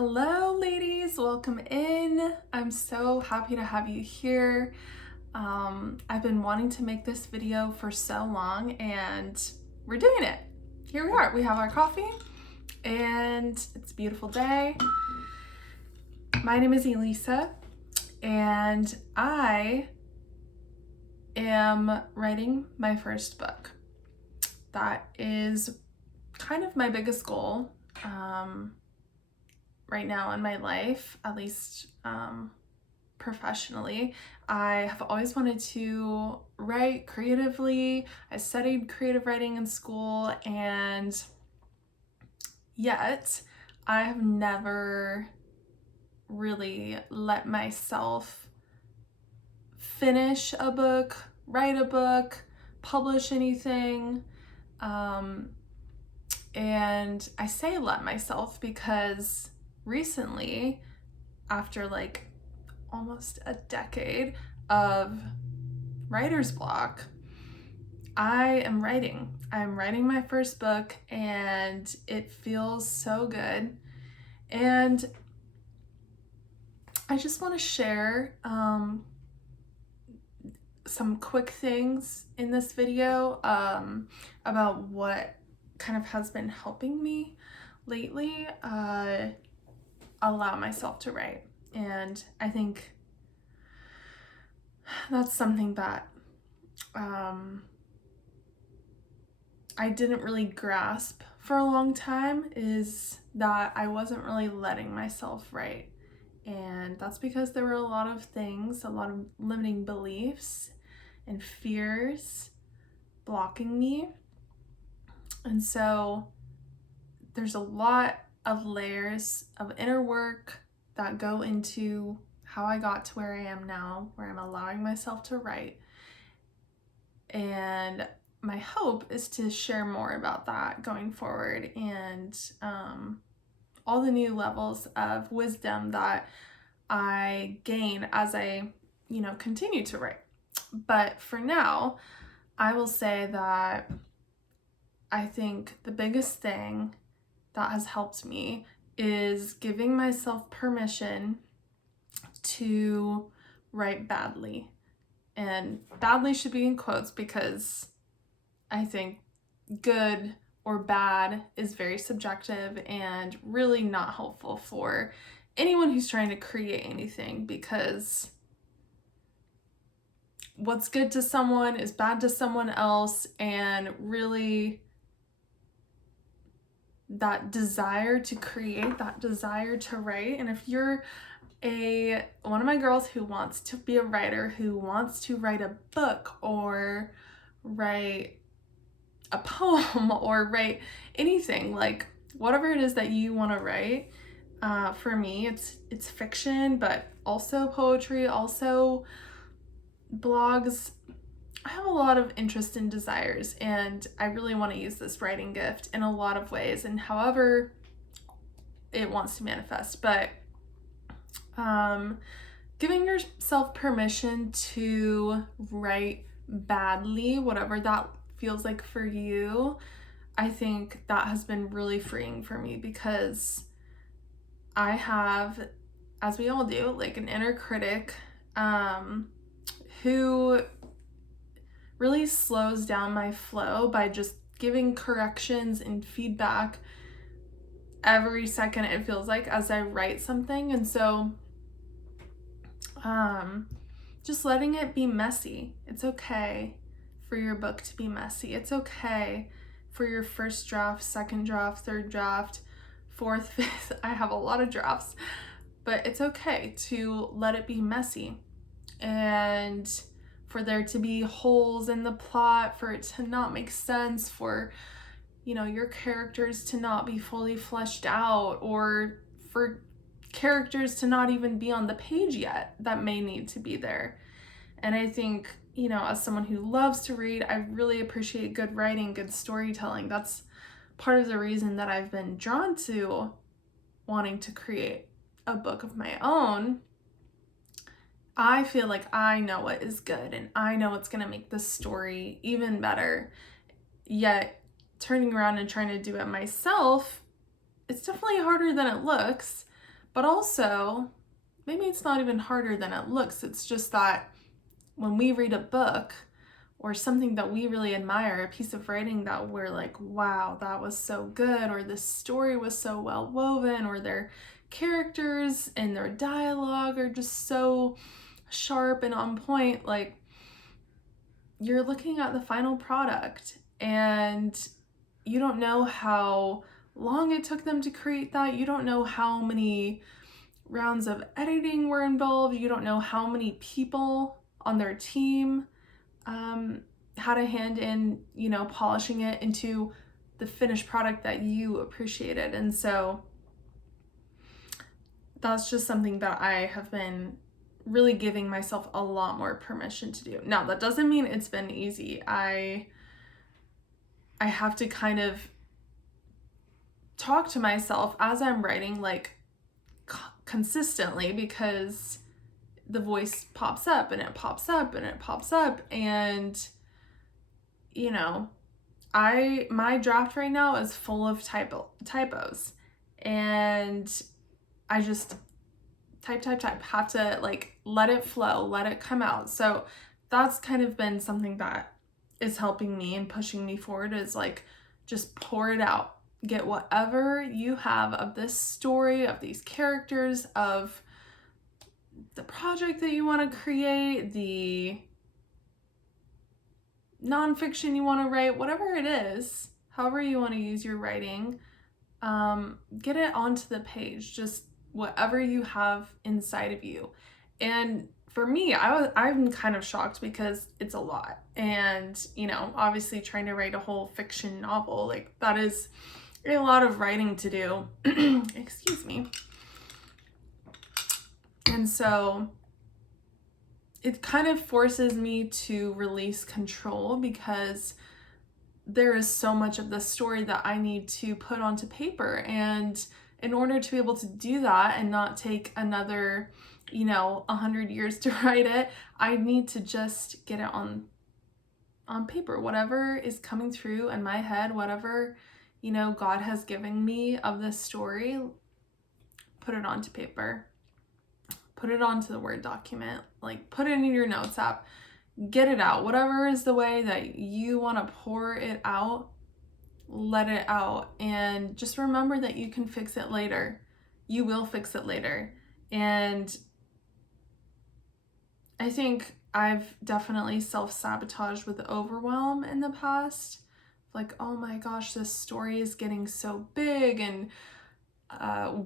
Hello ladies, welcome in. I'm so happy to have you here. I've been wanting to make this video for so long and we're doing it. Here we are, we have our coffee and it's a beautiful day. My name is Elisa and I am writing my first book. That is kind of my biggest goal. Right now in my life, at least professionally. I have always wanted to write creatively. I studied creative writing in school, and yet I have never really let myself finish a book, write a book, publish anything. And I say let myself because recently, after like almost a decade of writer's block, I am writing. I'm writing my first book and it feels so good. And I just want to share some quick things in this video about what kind of has been helping me lately allow myself to write. And I think that's something that I didn't really grasp for a long time, is that I wasn't really letting myself write. And that's because there were a lot of things, a lot of limiting beliefs and fears blocking me. And so there's a lot of layers of inner work that go into how I got to where I am now, where I'm allowing myself to write. And my hope is to share more about that going forward, and all the new levels of wisdom that I gain as I, continue to write. But for now, I will say that I think the biggest thing that has helped me is giving myself permission to write badly. And badly should be in quotes because I think good or bad is very subjective and really not helpful for anyone who's trying to create anything, because what's good to someone is bad to someone else. And really, that desire to create, that desire to write, and if you're one of my girls who wants to be a writer, who wants to write a book or write a poem or write anything, like whatever it is that you want to write, for me it's fiction, but also poetry, also blogs. I have a lot of interest and desires, and I really want to use this writing gift in a lot of ways and however it wants to manifest. But giving yourself permission to write badly, whatever that feels like for you, I think that has been really freeing for me, because I have, as we all do, like an inner critic who really slows down my flow by just giving corrections and feedback every second, it feels like, as I write something. And so just letting it be messy. It's okay for your book to be messy. It's okay for your first draft, second draft, third draft, fourth, fifth. I have a lot of drafts, but it's okay to let it be messy, and for there to be holes in the plot, for it to not make sense, for your characters to not be fully fleshed out, or for characters to not even be on the page yet that may need to be there. And I think, as someone who loves to read, I really appreciate good writing, good storytelling. That's part of the reason that I've been drawn to wanting to create a book of my own. I feel like I know what is good, and I know what's going to make the story even better. Yet turning around and trying to do it myself, it's definitely harder than it looks. But also, maybe it's not even harder than it looks. It's just that when we read a book or something that we really admire, a piece of writing that we're like, wow, that was so good, or this story was so well woven, or their characters and their dialogue are just so sharp and on point, like, you're looking at the final product and you don't know how long it took them to create that. You don't know how many rounds of editing were involved. You don't know how many people on their team had a hand in, polishing it into the finished product that you appreciated. And so that's just something that I have been really giving myself a lot more permission to do. Now, that doesn't mean it's been easy. I have to kind of talk to myself as I'm writing, like, consistently, because the voice pops up and it pops up and it pops up, and my draft right now is full of typos, and I just type, have to, like, let it flow, let it come out. So that's kind of been something that is helping me and pushing me forward, is like, just pour it out. Get whatever you have of this story, of these characters, of the project that you want to create, the nonfiction you want to write, whatever it is, however you want to use your writing, get it onto the page, just whatever you have inside of you. And for me, I'm kind of shocked because it's a lot. And, obviously trying to write a whole fiction novel, like, that is a lot of writing to do. Excuse me. And so it kind of forces me to release control, because there is so much of the story that I need to put onto paper. And in order to be able to do that and not take another, 100 years to write it, I need to just get it on paper. Whatever is coming through in my head, whatever, God has given me of this story, put it onto paper. Put it onto the Word document, like, put it in your notes app, get it out. Whatever is the way that you want to pour it out, let it out. And just remember that you can fix it later. You will fix it later. And I think I've definitely self-sabotaged with overwhelm in the past. Like, oh my gosh, this story is getting so big and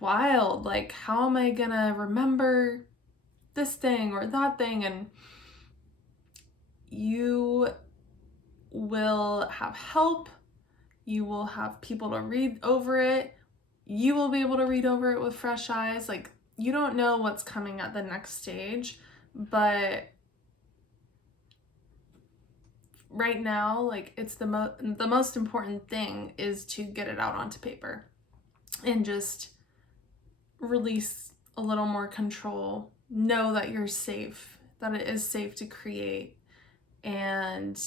wild. Like, how am I gonna remember this thing or that thing? And you will have help. You will have people to read over it. You will be able to read over it with fresh eyes. Like, you don't know what's coming at the next stage, but right now, like, it's the most important thing is to get it out onto paper and just release a little more control. Know that you're safe, that it is safe to create, and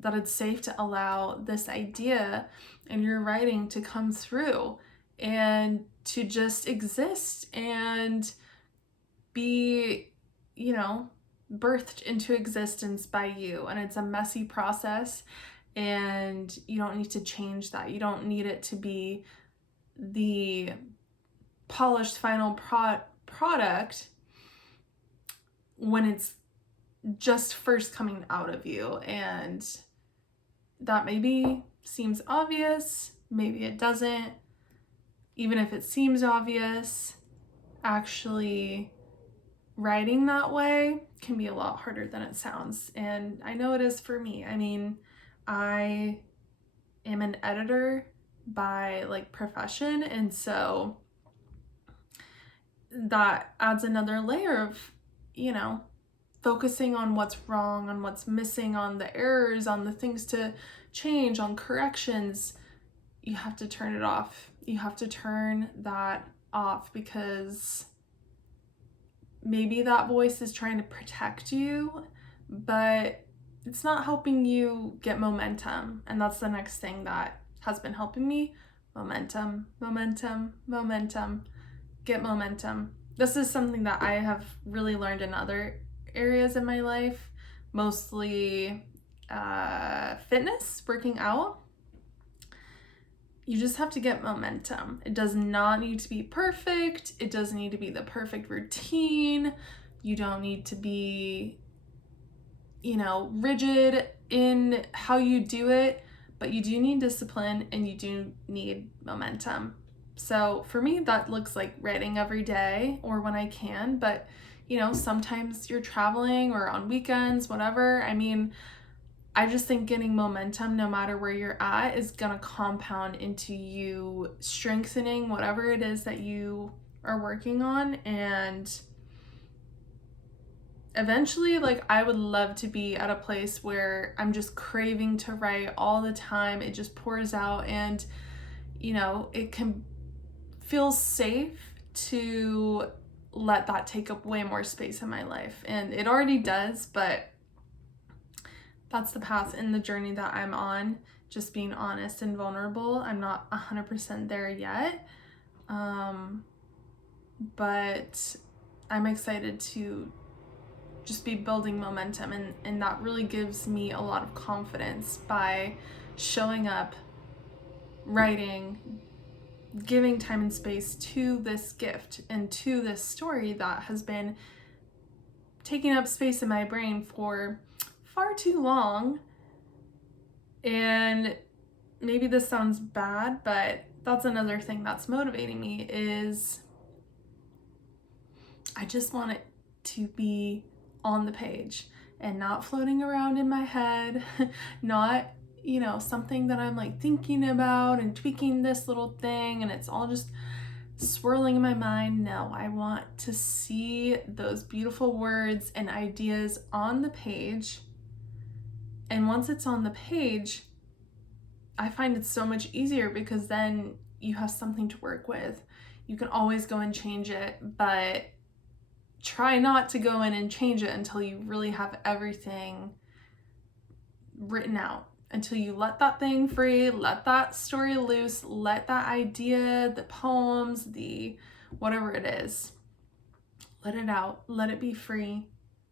that it's safe to allow this idea in your writing to come through and to just exist and be, birthed into existence by you. And it's a messy process, and you don't need to change that. You don't need it to be the polished final product when it's just first coming out of you. And that maybe seems obvious, maybe it doesn't. Even if it seems obvious, actually writing that way can be a lot harder than it sounds. And I know it is for me. I mean, I am an editor by, like, profession, and so that adds another layer of, focusing on what's wrong, on what's missing, on the errors, on the things to change, on corrections. You have to turn it off. You have to turn that off, because maybe that voice is trying to protect you, but it's not helping you get momentum. And that's the next thing that has been helping me. Momentum, momentum, momentum. get momentum. This is something that I have really learned in other areas of my life, mostly fitness, working out. You just have to get momentum. It does not need to be perfect. It doesn't need to be the perfect routine. You don't need to be, rigid in how you do it, but you do need discipline and you do need momentum. So for me, that looks like writing every day or when I can, but sometimes you're traveling or on weekends, whatever. I just think getting momentum, no matter where you're at, is gonna compound into you strengthening whatever it is that you are working on. And eventually, I would love to be at a place where I'm just craving to write all the time. It just pours out, and it can feel safe to let that take up way more space in my life. And it already does, but that's the path and the journey that I'm on, just being honest and vulnerable. I'm not 100% there yet, but I'm excited to just be building momentum, and that really gives me a lot of confidence by showing up, writing, giving time and space to this gift and to this story that has been taking up space in my brain for far too long. And maybe this sounds bad, but that's another thing that's motivating me, is I just want it to be on the page and not floating around in my head, not something that I'm thinking about and tweaking this little thing and it's all just swirling in my mind. No, I want to see those beautiful words and ideas on the page. And once it's on the page, I find it's so much easier because then you have something to work with. You can always go and change it, but try not to go in and change it until you really have everything written out, until you let that thing free, let that story loose, let that idea, the poems, the whatever it is, let it out, let it be free,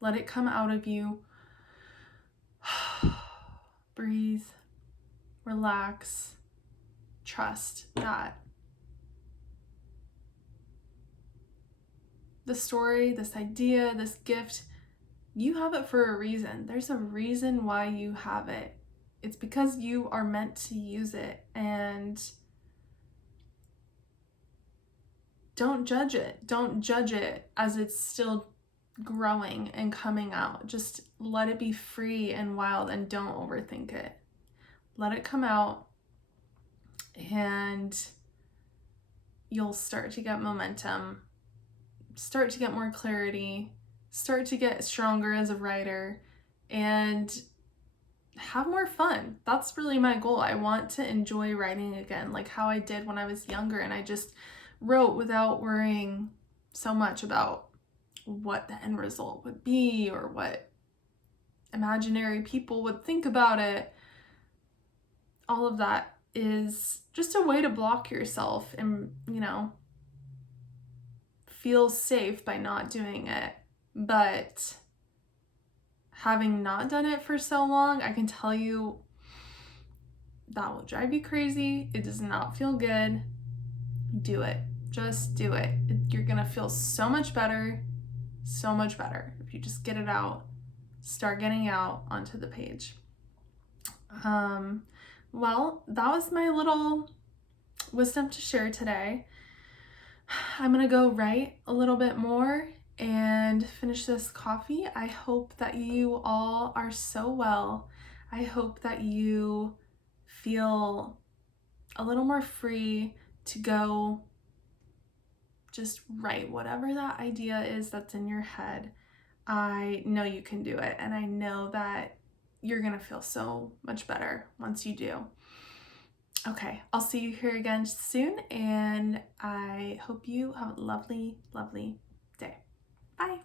let it come out of you. Breathe, relax, trust that the story, this idea, this gift, you have it for a reason. There's a reason why you have it. It's because you are meant to use it, and don't judge it. Don't judge it as it's still growing and coming out. Just let it be free and wild, and don't overthink it. Let it come out, and you'll start to get momentum, start to get more clarity, start to get stronger as a writer, and have more fun. That's really my goal. I want to enjoy writing again, like how I did when I was younger, and I just wrote without worrying so much about what the end result would be or what imaginary people would think about it. All of that is just a way to block yourself and, feel safe by not doing it. But having not done it for so long, I can tell you that will drive you crazy. It does not feel good. Do it. Just do it. You're gonna feel so much better if you just get it out, start getting out onto the page. Well, that was my little wisdom to share today. I'm gonna go write a little bit more and finish this coffee. I hope that you all are so well. I hope that you feel a little more free to go just write whatever that idea is that's in your head. I know you can do it, and I know that you're gonna feel so much better once you do. Okay, I'll see you here again soon, and I hope you have a lovely, lovely day. Bye.